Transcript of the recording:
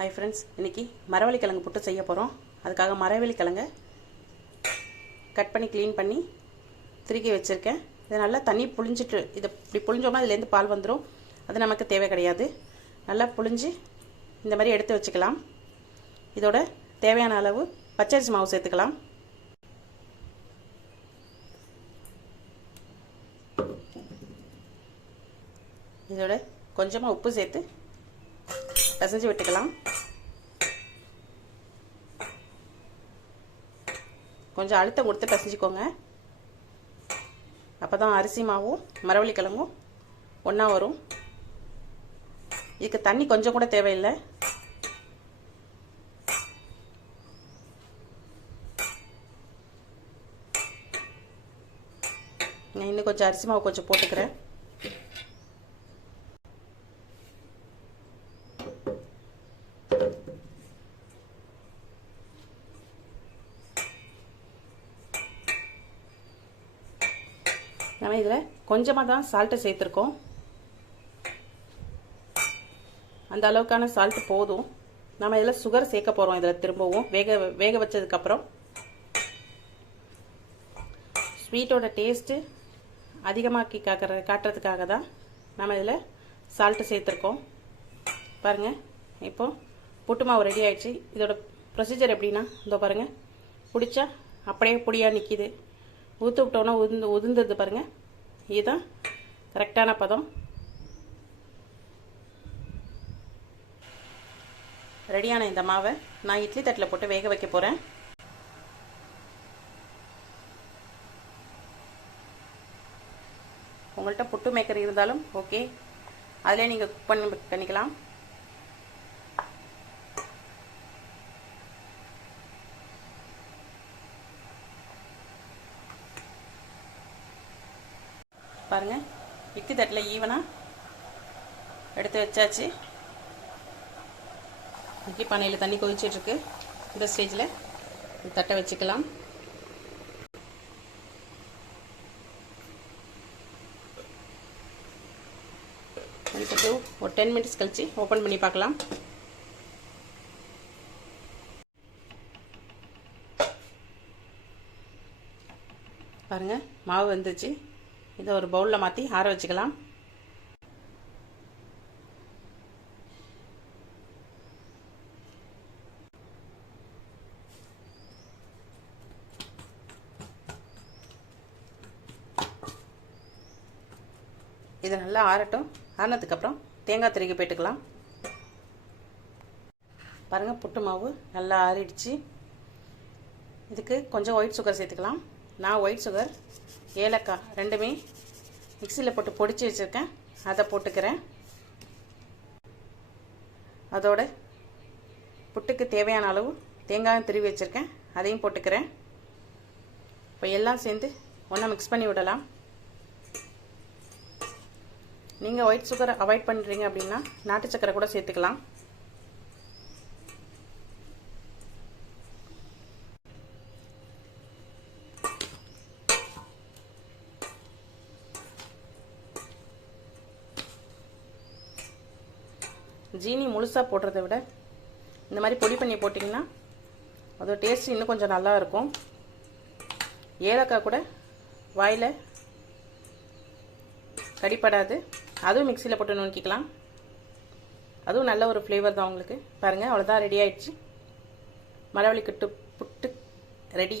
Hi friends இன்றைக்கி மரவள்ளிக்கிழங்கு புட்டு செய்ய போகிறோம் அதுக்காக மரவள்ளி கட் பண்ணி க்ளீன் பண்ணி திருக்கி வச்சுருக்கேன். இதை நல்லா தண்ணி புழிஞ்சிட்டு இதை இப்படி புழிஞ்சோம்னா இதுலேருந்து பால் வந்துடும் அது நமக்கு தேவை கிடையாது. நல்லா புழிஞ்சு இந்த மாதிரி எடுத்து வச்சுக்கலாம். இதோட தேவையான அளவு பச்சரிசி மாவு சேர்த்துக்கலாம். இதோட கொஞ்சமாக உப்பு சேர்த்து பிசைஞ்சு விட்டுக்கலாம். கொஞ்சம் அழுத்தம் கொடுத்து பிசைஞ்சிக்கோங்க அப்போ தான் அரிசி மாவும் மரவள்ளி கிழங்கும் ஒன்றா வரும். இதுக்கு தண்ணி கொஞ்சம் கூட தேவையில்லை. நான் இன்னும் கொஞ்சம் அரிசி மாவு கொஞ்சம் போட்டுக்கிறேன். நம்ம இதில் கொஞ்சமாக தான் சால்ட்டை சேர்த்துருக்கோம். அந்த அளவுக்கான சால்ட்டு போதும். நம்ம இதில் சுகர் சேர்க்க போகிறோம் இதில் திரும்பவும். வேக வேக வச்சதுக்கப்புறம் ஸ்வீட்டோட டேஸ்ட்டு அதிகமாக்கி காக்கிற காட்டுறதுக்காக தான் நம்ம இதில் சால்ட்டு சேர்த்துருக்கோம். பாருங்கள் இப்போது புட்டு மாவு ரெடி ஆகிடுச்சு இதோட ப்ரொசீஜர் எப்படின்னா இதோ பாருங்கள் பிடிச்சா அப்படியே பொடியாக நிற்கிது ஊற்று விட்டோன்னா உதிர்ந்து உதிர்ந்தது பாருங்கள் இதுதான் கரெக்டான பதம். ரெடியான இந்த மாவை நான் இட்லி தட்டில் போட்டு வேக வைக்க போகிறேன் உங்கள்கிட்ட புட்டு மேக்கர் இருந்தாலும் ஓகே அதிலே நீங்கள் குக் பண்ணி பண்ணிக்கலாம். பாருங்கள் இட்லி தட்டில் ஈவனாக எடுத்து வச்சாச்சு. இட்லி பானையில் தண்ணி கொதிச்சிட்ருக்கு. இந்த ஸ்டேஜில் தட்டை வச்சுக்கலாம். டூ ஒரு டென் மினிட்ஸ் கழித்து ஓப்பன் பண்ணி பார்க்கலாம். பாருங்கள் மாவு வந்துச்சு. இதை ஒரு பவுலில் மாற்றி ஆற வச்சுக்கலாம். இது நல்லா ஆறட்டும். ஆறினதுக்கப்புறம் தேங்காய் திருகி போயிட்டுக்கலாம் பாருங்கள் புட்டு மாவு நல்லா ஆறிடுச்சு. இதுக்கு கொஞ்சம் ஒயிட் சுகர் சேர்த்துக்கலாம். நான் ஒயிட் சுகர் ஏலக்காய் ரெண்டுமே மிக்சியில் போட்டு பொடிச்சு வச்சுருக்கேன். அதை போட்டுக்கிறேன். அதோட புட்டுக்கு தேவையான அளவு தேங்காயும் திருவி வச்சுருக்கேன். அதையும் போட்டுக்கிறேன். இப்போ எல்லாம் சேர்ந்து ஒன்றா மிக்ஸ் பண்ணி விடலாம். நீங்கள் ஒயிட் சுகரை அவாய்ட் பண்ணுறீங்க அப்படின்னா நாட்டு சக்கரை கூட சேர்த்துக்கலாம். ஜீனி முழுசாக போடுறத விட இந்த மாதிரி பொடி பண்ணி போட்டிங்கன்னா அதோட டேஸ்ட் இன்னும் கொஞ்சம் நல்லா இருக்கும். ஏலக்காய் கூட வாயில் கடிப்படாது. அதுவும் மிக்சியில் போட்டு நுணுக்கிக்கலாம். அதுவும் நல்ல ஒரு ஃப்ளேவர் தான் உங்களுக்கு. பாருங்கள் அவ்வளோதான் ரெடி ஆயிடுச்சு. மரவள்ளி கட்டு புட்டு ரெடி